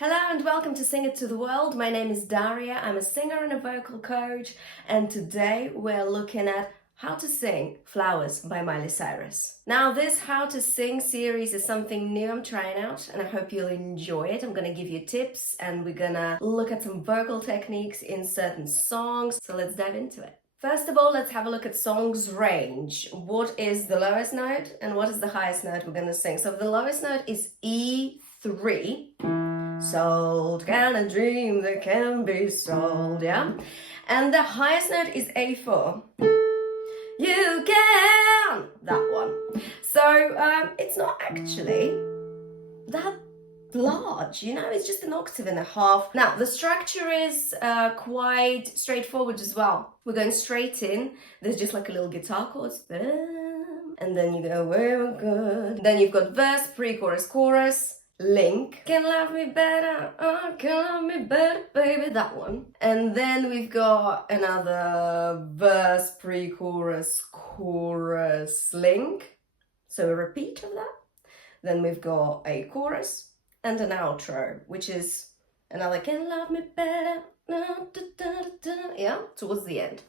Hello and welcome to Sing It to the World. My name is Daria. I'm a singer and a vocal coach, and today we're looking at how to sing Flowers by Miley Cyrus. Now, this How to Sing series is something new I'm trying out, and I hope you'll enjoy it. I'm gonna give you tips and we're gonna look at some vocal techniques in certain songs. So let's dive into it. First of all, let's have a look at song's range. What is the lowest note and what is the highest note we're gonna sing? So the lowest note is E3. Sold, can a dream that can be sold, yeah? And the highest note is A4. You can! That one. So it's not actually that large, it's just an octave and a half. Now, the structure is quite straightforward as well. We're going straight in. There's just like a little guitar chords. And then you go, we're good. Then you've got verse, pre-chorus, chorus. Link. Can love me better, oh, can love me better, baby, that one. And then we've got another verse, pre-chorus, chorus, link. So a repeat of that. Then we've got a chorus and an outro, which is another can love me better, yeah, towards the end.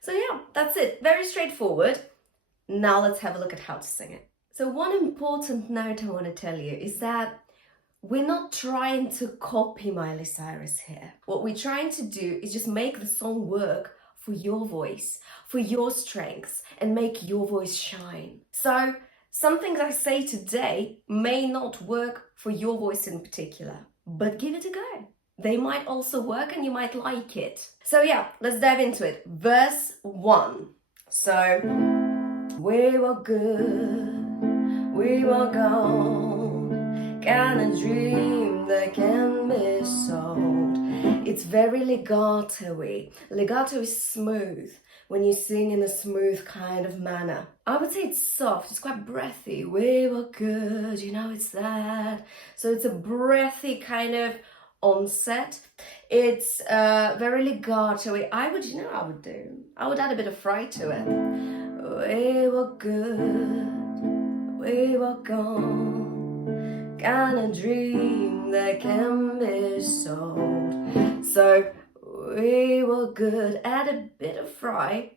So yeah, that's it. Very straightforward. Now let's have a look at how to sing it. So one important note I want to tell you is that we're not trying to copy Miley Cyrus here. What we're trying to do is just make the song work for your voice, for your strengths, and make your voice shine. So some things I say today may not work for your voice in particular, but give it a go. They might also work and you might like it. So yeah, let's dive into it. Verse 1. So, we were good, we were gone. Can a dream that can be sold? It's very legato-y. Legato is smooth, when you sing in a smooth kind of manner. I would say it's soft, it's quite breathy. We were good, it's that. So it's a breathy kind of onset. It's very legato-y. I would add a bit of fry to it. We were good, we were gone. Can a dream that can be sold? So we were good. Add a bit of fry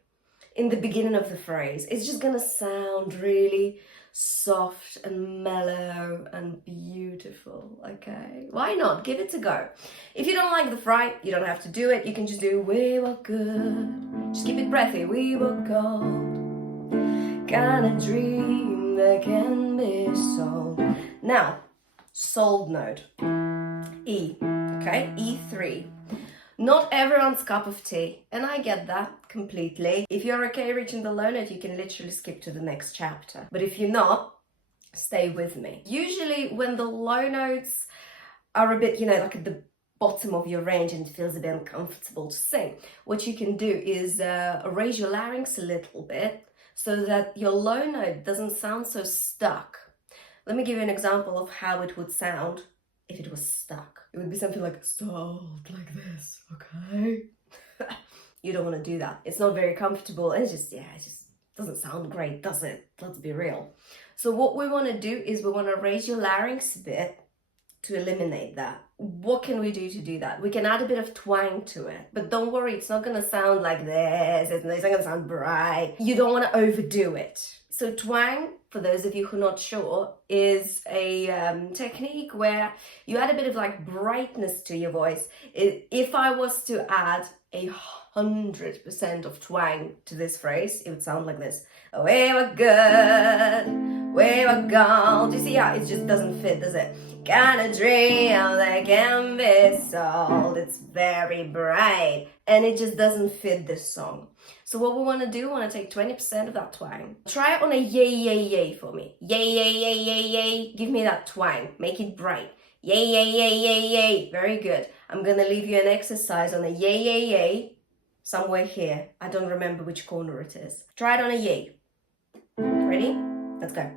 in the beginning of the phrase. It's just gonna sound really soft and mellow and beautiful, okay? Why not? Give it a go. If you don't like the fry, you don't have to do it. You can just do we were good. Just keep it breathy. We were gold. Can a dream that can be sold? Now, sold note, E, okay, E3. Not everyone's cup of tea, and I get that completely. If you're okay reaching the low note, you can literally skip to the next chapter. But if you're not, stay with me. Usually when the low notes are a bit, like at the bottom of your range and it feels a bit uncomfortable to sing, what you can do is raise your larynx a little bit so that your low note doesn't sound so stuck. Let me give you an example of how it would sound if it was stuck. It would be something like sold, like this, okay? You don't want to do that. It's not very comfortable and it just doesn't sound great, does it? Let's be real. So what we want to do is we want to raise your larynx a bit to eliminate that. What can we do to do that? We can add a bit of twang to it, but don't worry, it's not going to sound like this. It's not going to sound bright. You don't want to overdo it. So twang, for those of you who are not sure, is a technique where you add a bit of like brightness to your voice. If I was to add 100% of twang to this phrase, it would sound like this. We were good, we were gold. You see how it just doesn't fit, does it? Can a dream that can be sold? It's very bright and it just doesn't fit this song. So what we want to do, we want to take 20% of that twang. Try it on a yay, yay, yay for me. Yay, yay, yay, yay, yay. Give me that twang. Make it bright. Yay, yay, yay, yay, yay. Very good. I'm going to leave you an exercise on a yay, yay, yay. Somewhere here. I don't remember which corner it is. Try it on a yay. Ready? Let's go.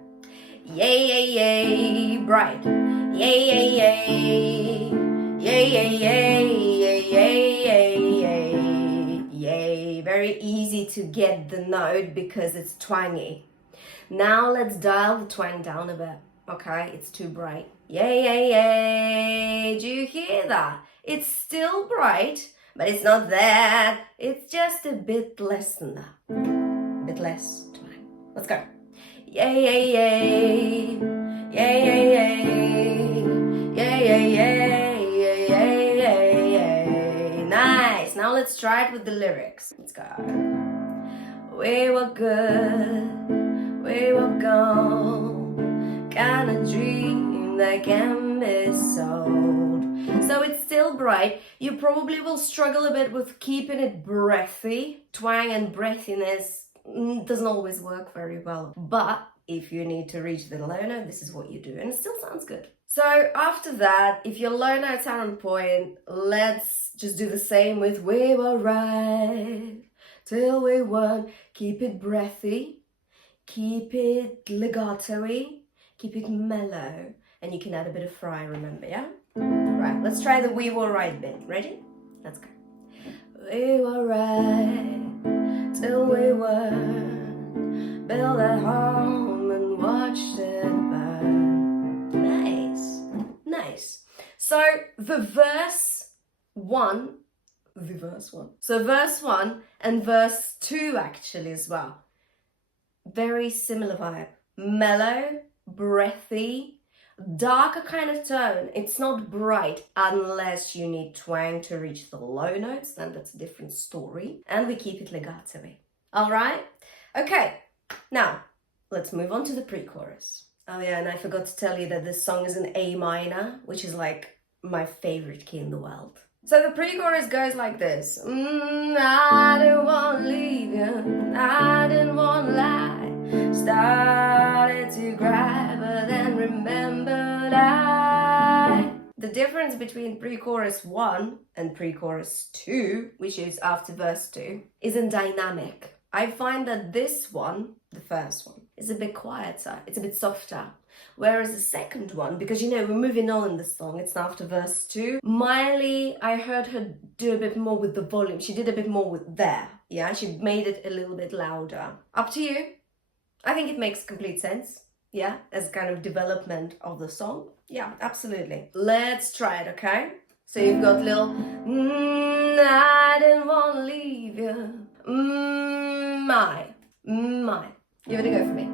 Yay, yay, yay. Bright. Yay, yay, yay. Yay, yay, yay. Yay, yay, yay, yay. Yay. Very easy to get the note because it's twangy. Now let's dial the twang down a bit. Okay, it's too bright. Yay, yay, yay. Do you hear that? It's still bright, but it's not that. It's just a bit less than that. A bit less twang. Let's go. Yay, yay, yay. Yay, yay, yay. Yay, yay, yay. Yay, yay, yay, yay. Nice. Now let's try it with the lyrics. Let's go. We were good, we were gone, kind of dream that can be sold. So it's still bright. You probably will struggle a bit with keeping it breathy. Twang and breathiness doesn't always work very well. But if you need to reach the low note, this is what you do. And it still sounds good. So after that, if your low notes are on point, let's just do the same with we were right till we weren't. Keep it breathy, keep it legato-y, keep it mellow, and you can add a bit of fry, remember, yeah? Right, let's try the we were right bit. Ready? Let's go. We were right till we weren't, built a home and watched it burn. Nice, nice. So the verse 1, so verse 1 and verse 2 actually as well. Very similar vibe. Mellow, breathy, darker kind of tone. It's not bright unless you need twang to reach the low notes, then that's a different story. And we keep it legato-y. All right? Okay, now let's move on to the pre-chorus. Oh yeah, and I forgot to tell you that this song is in A minor, which is like my favorite key in the world. So the pre-chorus goes like this. I didn't want to leave you, I didn't want to lie. Started to cry, but then remembered I. The difference between pre-chorus 1 and pre-chorus 2, which is after verse 2, is in dynamic. I find that this one, the first one, is a bit quieter, it's a bit softer. Whereas the second one, because you know, we're moving on in the song, it's after verse 2. Miley, I heard her do a bit more with the volume. She did a bit more with there. Yeah, she made it a little bit louder. Up to you. I think it makes complete sense. Yeah, as kind of development of the song. Yeah, absolutely. Let's try it, okay? So you've got little, I didn't want to leave you. My. Give it a go for me.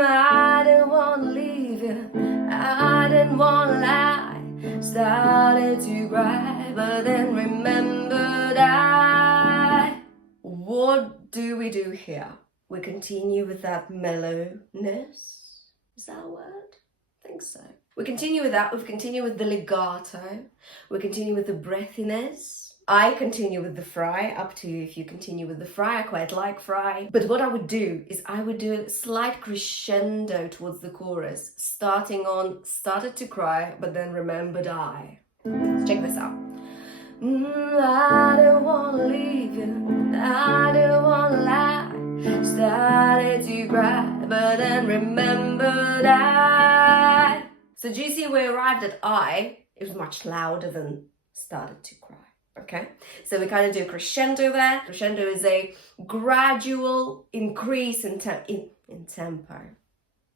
I didn't want to leave you, I didn't want to lie. Started to cry, but then remembered I. What do we do here? We continue with that mellowness. Is that a word? I think so. We continue with that, we continue with the legato, we continue with the breathiness. I continue with the fry, up to you if you continue with the fry. I quite like fry. But what I would do is I would do a slight crescendo towards the chorus, starting on started to cry, but then remembered I. Let's check this out. I don't want to leave you, I don't want to lie. Started to cry, but then remembered I. So do you see we arrived at I? It was much louder than started to cry. Okay, so we kind of do a crescendo there. Crescendo is a gradual increase in tempo.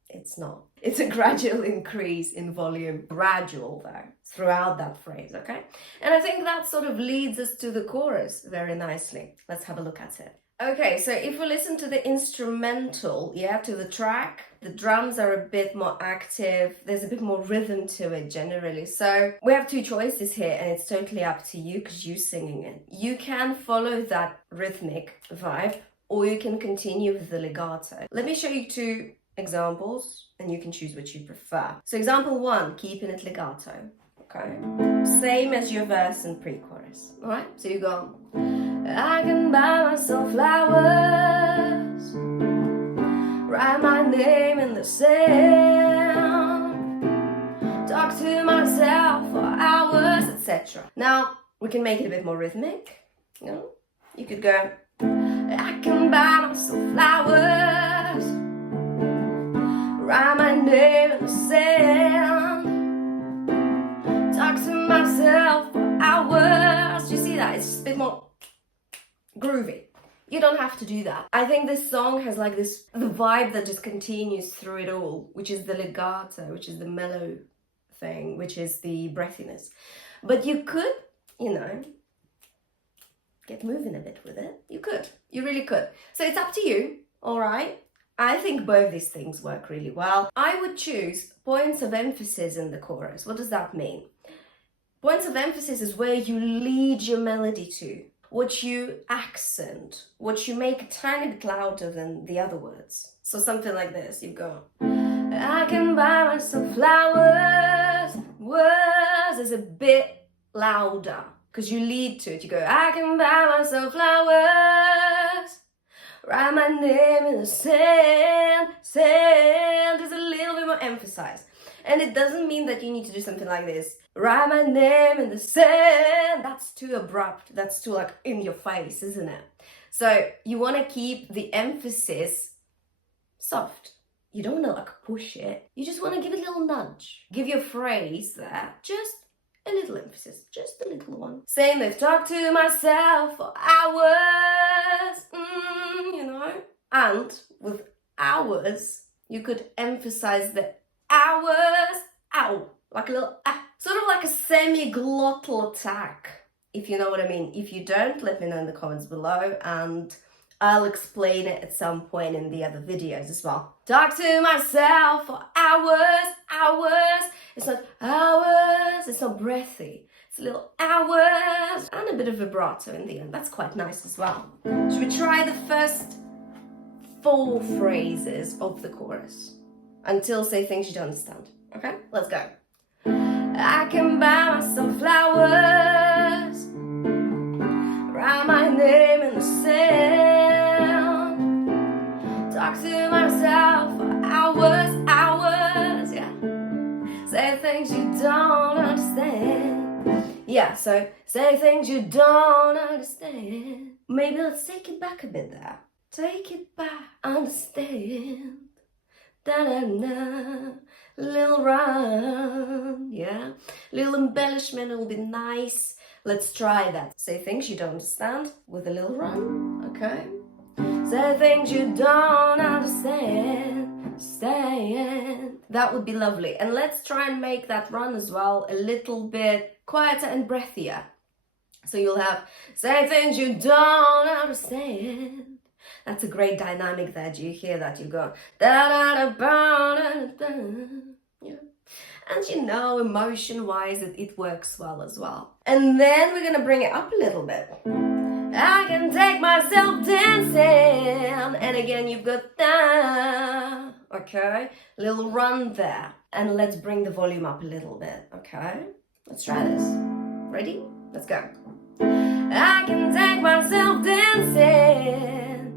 It's not. It's a gradual increase in volume. Gradual though, throughout that phrase, okay? And I think that sort of leads us to the chorus very nicely. Let's have a look at it. Okay, so if we listen to the instrumental, yeah, to the track, the drums are a bit more active, there's a bit more rhythm to it generally. So we have two choices here and it's totally up to you because you're singing it. You can follow that rhythmic vibe or you can continue with the legato. Let me show you two examples and you can choose which you prefer. So example 1, keeping it legato, okay? Same as your verse and pre-chorus, all right? So you go, I can buy myself flowers, write my name in the sand, talk to myself for hours, etc. Now, we can make it a bit more rhythmic. You know? You could go, I can buy myself flowers, write my name in the sand, talk to myself for hours. You see that? It's just a bit more groovy. You don't have to do that. I think this song has like the vibe that just continues through it all, which is the legato, which is the mellow thing, which is the breathiness. But you could, get moving a bit with it. You could. You really could. So it's up to you, all right? I think both these things work really well. I would choose points of emphasis in the chorus. What does that mean? Points of emphasis is where you lead your melody to, what you accent, what you make a tiny bit louder than the other words. So something like this, you go, I can buy myself flowers, words is a bit louder, because you lead to it. You go, I can buy myself flowers, write my name in the sand, there's a little bit more emphasized. And it doesn't mean that you need to do something like this. Write my name in the sand. That's too abrupt. That's too like in your face, isn't it? So you want to keep the emphasis soft. You don't want to like push it. You just want to give it a little nudge. Give your phrase there just a little emphasis, just a little one. Same with talk to myself for hours, And with hours, you could emphasize the hours, ow, like a little sort of like a semi-glottal attack, if you know what I mean. If you don't, let me know in the comments below and I'll explain it at some point in the other videos as well. Talk to myself for hours. It's not hours, it's not breathy. It's a little hours and a bit of vibrato in the end. That's quite nice as well. Should we try the first 4 phrases of the chorus until say things you don't understand? Okay, let's go. I can buy myself flowers, write my name in the sand, talk to myself for hours, yeah. Say things you don't understand. Yeah, so say things you don't understand. Maybe let's take it back a bit there. Take it back, understand. Da-da-da, little run, yeah. Little embellishment will be nice. Let's try that. Say things you don't understand with a little run, okay? Say things you don't understand, stand. That would be lovely. And let's try and make that run as well a little bit quieter and breathier. So you'll have, say things you don't understand. That's a great dynamic there. Do you hear that? You go da da da da da da. Yeah. And emotion-wise, it works well as well. And then we're gonna bring it up a little bit. I can take myself dancing. And again, you've got da. Okay, little run there. And let's bring the volume up a little bit. Okay, let's try this. Ready? Let's go. I can take myself dancing,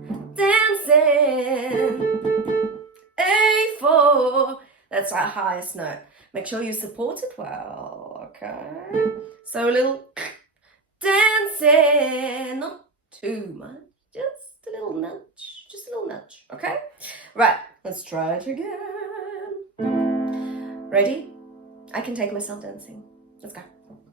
A4. That's our highest note. Make sure you support it well, okay? So a little dancing, not too much, just a little nudge, okay? Right, let's try it again. Ready? I can take myself dancing. Let's go.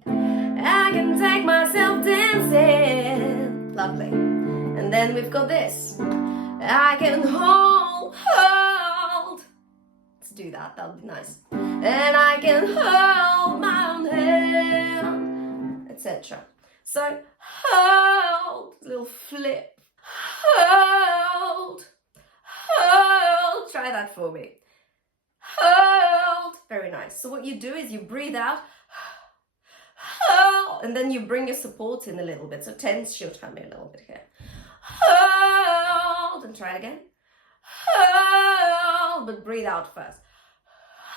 I can take myself dancing. Lovely. And then we've got this. I can hold. Let's do that. That would be nice. And I can hold my own hand, etc. So hold, little flip. Hold. Try that for me. Hold. Very nice. So what you do is you breathe out. And then you bring your support in a little bit. So tense your tummy a little bit here. Hold. And try it again. Hold. But breathe out first.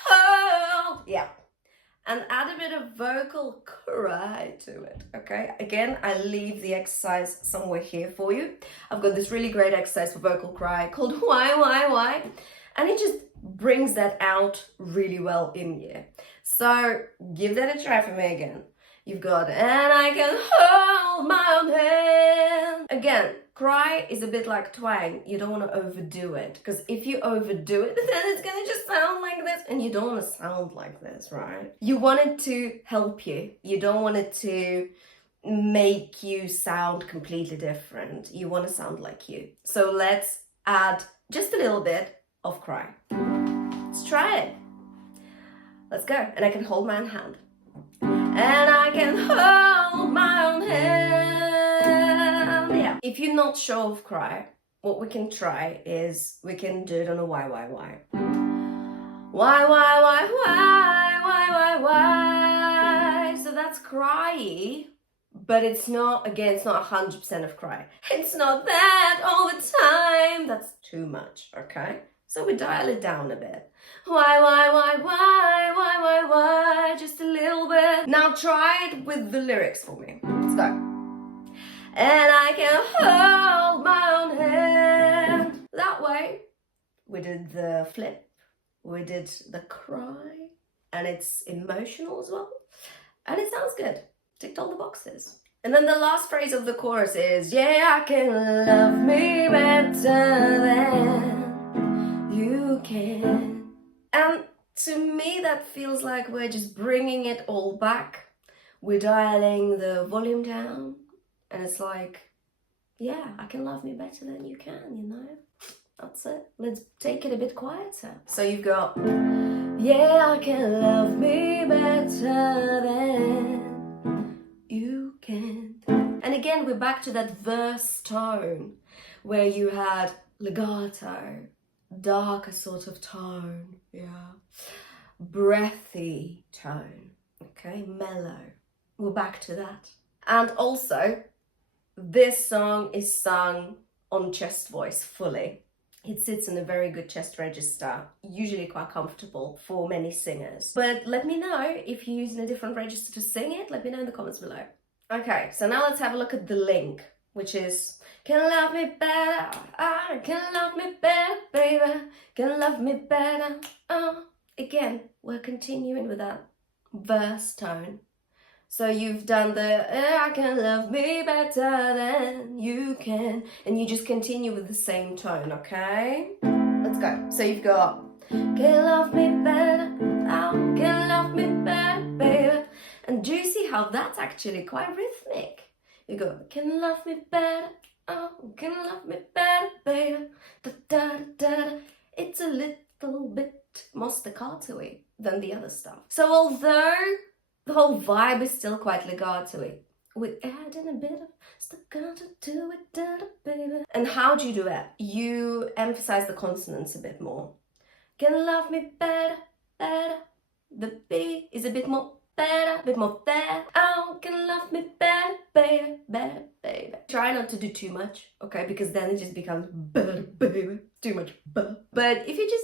Hold. Yeah. And add a bit of vocal cry to it. Okay. Again, I leave the exercise somewhere here for you. I've got this really great exercise for vocal cry called why. And it just brings that out really well in you. So give that a try for me again. You've got, and I can hold my own hand. Again, cry is a bit like twang. You don't want to overdo it. Because if you overdo it, then it's going to just sound like this. And you don't want to sound like this, right? You want it to help you. You don't want it to make you sound completely different. You want to sound like you. So let's add just a little bit of cry. Let's try it. Let's go. And I can hold my own hand. And I can hold my own hand. Yeah. If you're not sure of cry, what we can try is we can do it on a why. Why, so that's cryy, but it's not, again, it's not 100% of cry. It's not that all the time. That's too much, okay? So we dial it down a bit. Why, just a little bit. Now try it with the lyrics for me. Let's go. And I can hold my own hand. That way, we did the flip. We did the cry, and it's emotional as well, and it sounds good. Ticked all the boxes. And then the last phrase of the chorus is, yeah, I can love me better than you can. And to me, that feels like we're just bringing it all back. We're dialing the volume down, and it's like, yeah, I can love me better than you can, you know? That's it. Let's take it a bit quieter. So you've got, yeah, I can love me better than you can. And again, we're back to that verse tone where you had legato, darker sort of tone, yeah, breathy tone, okay, mellow. We're back to that. And also, this song is sung on chest voice fully. It sits in a very good chest register, usually quite comfortable for many singers. But let me know if you're using a different register to sing it. Let me know in the comments below. Okay, so now let's have a look at the link, which is, can love me better, can love me better, baby, can love me better. Again, we're continuing with that verse tone. So you've done the, I can love me better than you can, and you just continue with the same tone, okay? Let's go. So you've got, can love me better, can love me better, baby. And do you see how that's actually quite rhythmic? You go, can love me better, can love me better, baby. Da, da, da, da. It's a little bit more staccato-y than the other stuff. So although the whole vibe is still quite legato-y, we're adding a bit of staccato to it, da, da, baby. And how do you do it? You emphasize the consonants a bit more. Can love me better, better. The B is a bit more better, a bit more there. Can love me better, baby, better, baby. Try not to do too much, okay? Because then it just becomes better, baby. Too much, but if you just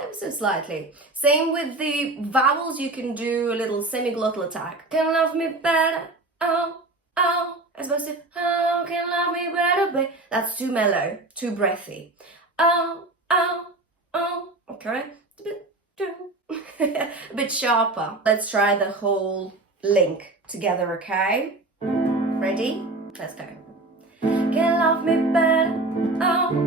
ever so slightly. Same with the vowels, you can do a little semi-glottal attack. Can love me better, as opposed to, can love me better, baby. That's too mellow, too breathy. Okay? A bit sharper. Let's try the whole link together, okay? Ready? Let's go. Can love me better,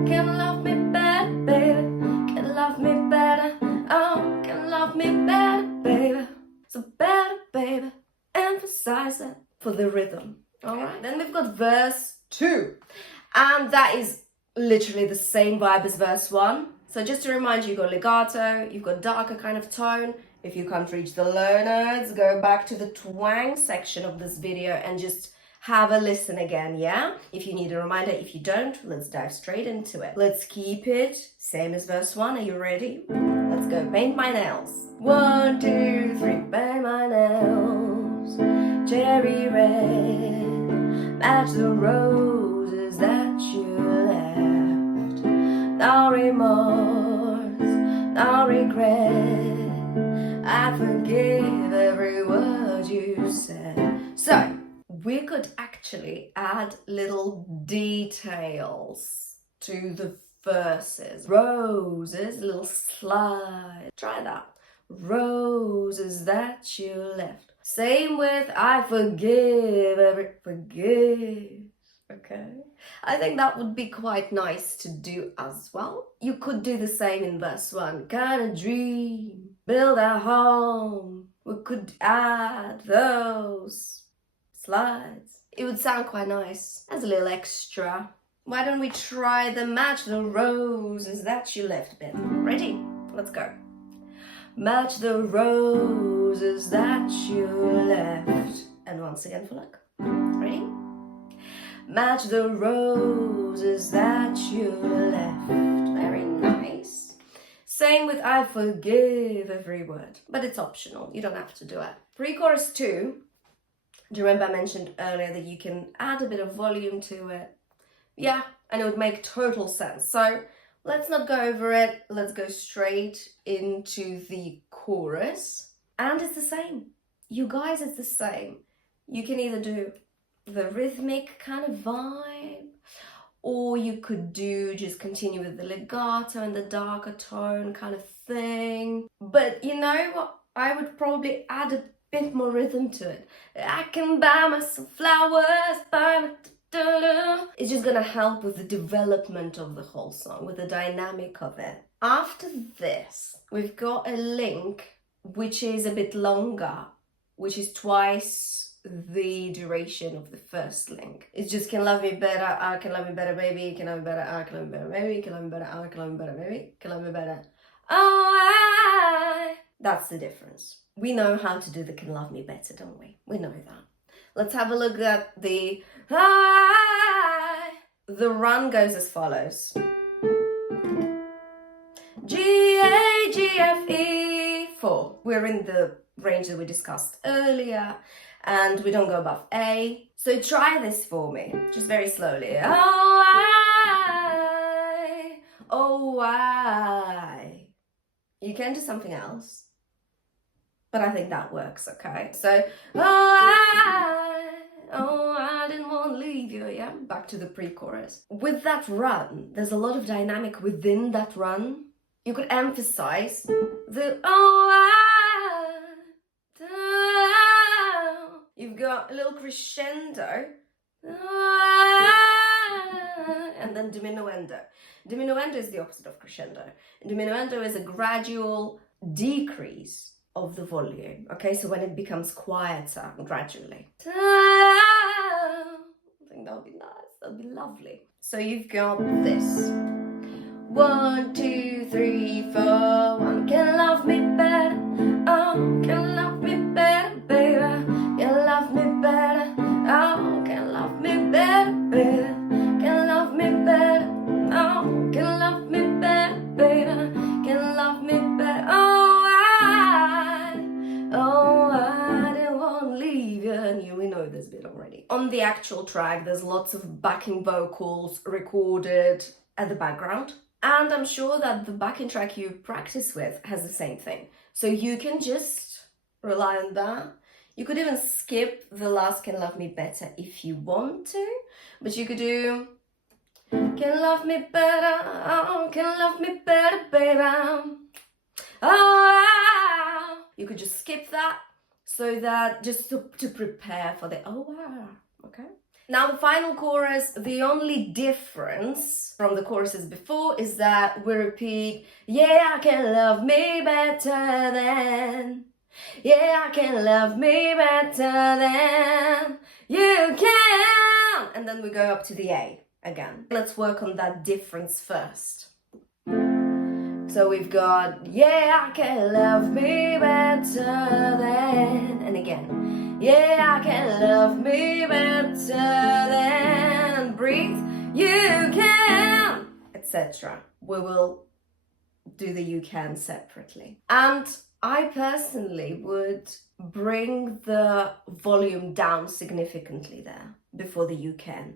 can love me better, baby. Can love me better, can love me better, baby. So better, baby, emphasize it for the rhythm. Alright, then we've got verse 2. And that is literally the same vibe as verse 1. So just to remind you, you've got legato, you've got darker kind of tone. If you can't reach the low notes, go back to the twang section of this video and just have a listen again, yeah? If you need a reminder, if you don't, let's dive straight into it. Let's keep it same as verse 1. Are you ready? Let's go. Paint my nails. 1, 2, 3. Paint my nails. Cherry red. Match the roses that you left. No remorse, no regret. I forgive every word you said. So, we could actually add little details to the verses. Roses, little slide. Try that. Roses that you left. Same with I forgive forgive. Okay. I think that would be quite nice to do as well. You could do the same in verse 1. Kinda dream, build a home. We could add those slides. It would sound quite nice as a little extra. Why don't we try the match the roses that you left bit? Ready? Let's go. Match the roses that you left. And once again for luck. Ready? Match the roses that you left. Very nice. Same with I forgive every word, but it's optional. You don't have to do it. Pre-chorus 2. Do you remember I mentioned earlier that you can add a bit of volume to it? Yeah, and it would make total sense. So let's not go over it. Let's go straight into the chorus. And it's the same. You guys, it's the same. You can either do the rhythmic kind of vibe, or you could do just continue with the legato and the darker tone kind of thing. But you know what? I would probably add a bit more rhythm to it. I can buy myself flowers, it's just gonna help with the development of the whole song, with the dynamic of it. After this, we've got a link which is a bit longer, which is twice the duration of the first link. It's just can love me better, I can love me better, baby, can love me better, I can love me better, baby, can love me better, I can love me better, baby, can love me better. Oh, that's the difference. We know how to do the can love me better, don't we? We know that. Let's have a look at the The run goes as follows. G, A, G, F, E, 4. We're in the range that we discussed earlier, and we don't go above A. So try this for me, just very slowly. Oh, I. You can do something else, but I think that works, okay? So, I didn't want to leave you, yeah? Back to the pre-chorus. With that run, there's a lot of dynamic within that run. You could emphasize the you've got a little crescendo, and then diminuendo. Diminuendo is the opposite of crescendo. Diminuendo is a gradual decrease of the volume, okay? So when it becomes quieter gradually. I think that would be nice, that would be lovely. So you've got this. 1, 2, 3, 4, 1. Can love me better, oh, can love me better, baby. Can love me better, oh, can love me better, baby. Can love me better, oh, can love me better, baby. Can love me better, I didn't want to leave you. And we know this bit already. On the actual track, there's lots of backing vocals recorded at the background. And I'm sure that the backing track you practice with has the same thing. So you can just rely on that. You could even skip the last Can Love Me Better if you want to. But you could do Can love me better, oh, can love me better, baby. Oh, you could just skip that so that just to prepare for the okay? Now the final chorus, the only difference from the choruses before is that we repeat, yeah, I can love me better than, yeah, I can love me better than you can. And then we go up to the A again. Let's work on that difference first. So we've got, yeah, I can love me better than, and again, yeah, I can love me better than, and breathe, you can, etc. We will do the you can separately. And I personally would bring the volume down significantly there before the you can,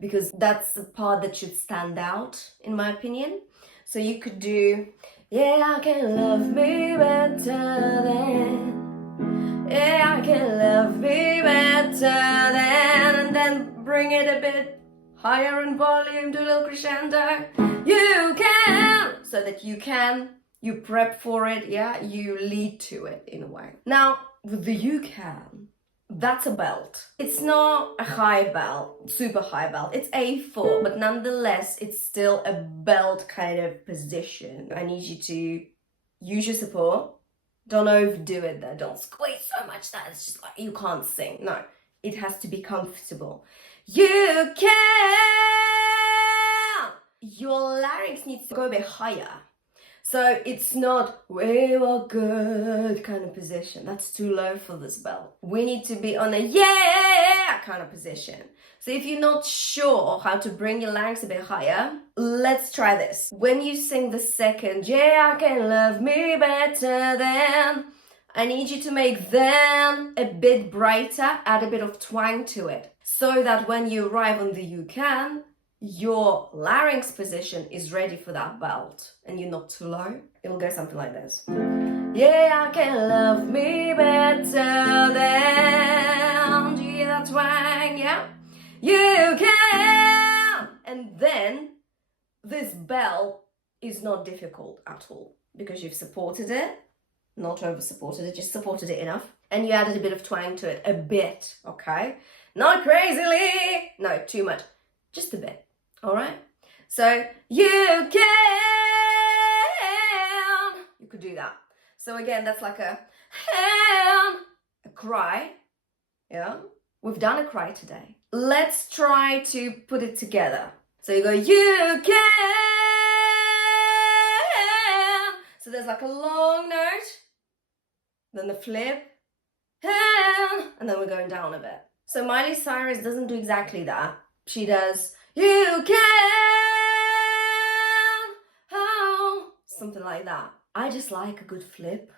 because that's the part that should stand out, in my opinion. So you could do, yeah, I can love me better than, yeah, I can love me better than, and then bring it a bit higher in volume, do a little crescendo. You can, so that you prep for it, yeah, you lead to it in a way. Now, with the you can, that's a belt. It's not a high belt, super high belt. It's A4, but nonetheless, it's still a belt kind of position. I need you to use your support. Don't overdo it there. Don't squeeze so much that it's just like you can't sing. No, it has to be comfortable. You can! Your larynx needs to go a bit higher. So it's not we were good kind of position. That's too low for this belt. We need to be on a yeah kind of position. So if you're not sure how to bring your larynx a bit higher, let's try this. When you sing the second, yeah, I can love me better than, I need you to make then a bit brighter, add a bit of twang to it. So that when you arrive on the you can, your larynx position is ready for that belt and you're not too low. It'll go something like this. Yeah, I can love me better than, do you hear that twang? Yeah, you can. And then this bell is not difficult at all because you've supported it, not over supported it, just supported it enough. And you added a bit of twang to it, a bit, okay? Not crazily, no, too much, just a bit. All right, so you can, you could do that. So again, that's like a cry, yeah? We've done a cry today. Let's try to put it together. So you go, you can. So there's like a long note, then the flip, and then we're going down a bit. So Miley Cyrus doesn't do exactly that. She does, you can, oh, something like that. I just like a good flip,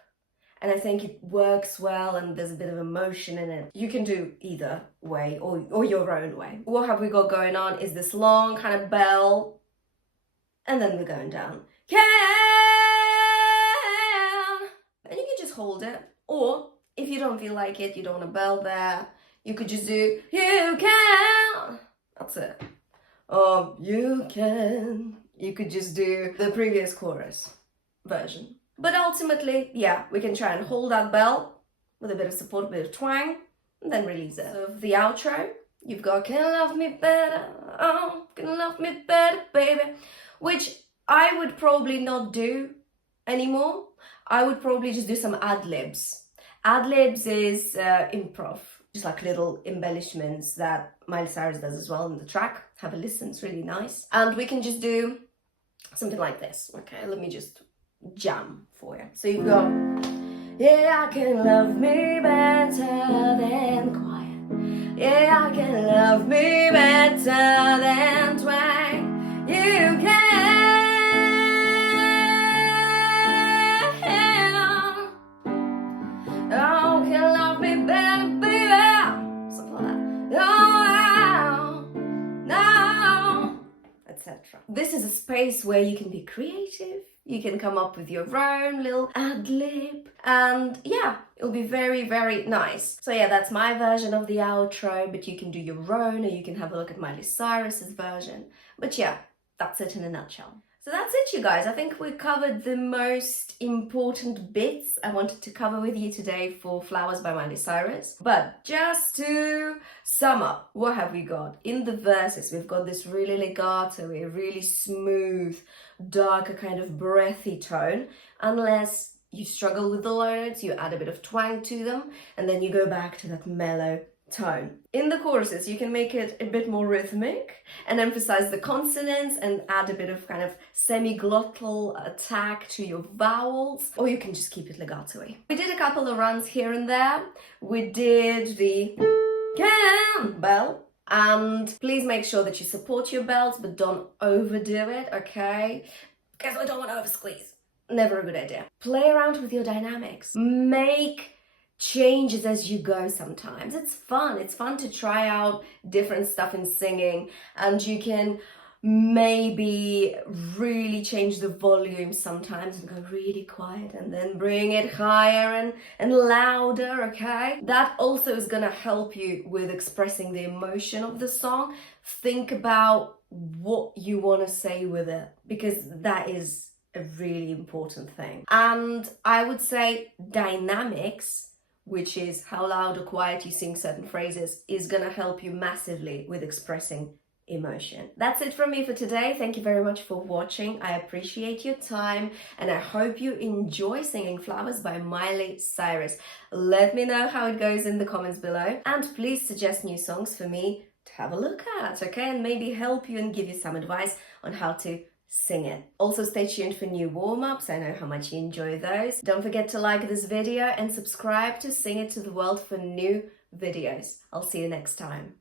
and I think it works well and there's a bit of emotion in it. You can do either way or your own way. What have we got going on is this long kind of bell, and then we're going down. Can, and you can just hold it, or if you don't feel like it, you don't want a bell there, you could just do, you can, that's it. You can. You could just do the previous chorus version. But ultimately, yeah, we can try and hold that bell with a bit of support, a bit of twang, and then release it. So for the outro, you've got can love me better, oh, can love me better, baby, which I would probably not do anymore. I would probably just do some ad-libs. Ad-libs is improv. Just like little embellishments that Miley Cyrus does as well in the track. Have a listen, it's really nice. And we can just do something like this. Okay, let me just jam for you. So you've got, yeah, I can love me better than quiet. Yeah, I can love me better than twang. You can. Oh, can love me better, baby. Something like that. No, etc. This is a space where you can be creative. You can come up with your own little ad-lib. And yeah, it'll be very, very nice. So yeah, that's my version of the outro, but you can do your own, or you can have a look at Miley Cyrus's version. But yeah, that's it in a nutshell. So that's it, you guys. I think we covered the most important bits I wanted to cover with you today for Flowers by Miley Cyrus. But just to sum up, what have we got? In the verses, we've got this really legato, a really smooth, darker kind of breathy tone. Unless you struggle with the low notes, you add a bit of twang to them, and then you go back to that mellow tone. In the choruses, you can make it a bit more rhythmic and emphasize the consonants and add a bit of kind of semi-glottal attack to your vowels, or you can just keep it legato-y. We did a couple of runs here and there. We did the can bell, and please make sure that you support your bells, but don't overdo it, okay? Because we don't want to over squeeze. Never a good idea. Play around with your dynamics. Make changes as you go sometimes. It's fun to try out different stuff in singing, and you can maybe really change the volume sometimes and go really quiet and then bring it higher and louder, okay? That also is gonna help you with expressing the emotion of the song. Think about what you want to say with it, because that is a really important thing. And I would say dynamics, which is how loud or quiet you sing certain phrases, is gonna help you massively with expressing emotion. That's it from me for today. Thank you very much for watching. I appreciate your time and I hope you enjoy singing Flowers by Miley Cyrus. Let me know how it goes in the comments below, and please suggest new songs for me to have a look at, okay, and maybe help you and give you some advice on how to sing it. Also stay tuned for new warm-ups. I know how much you enjoy those. Don't forget to like this video and subscribe to Sing It to the World for new videos. I'll see you next time.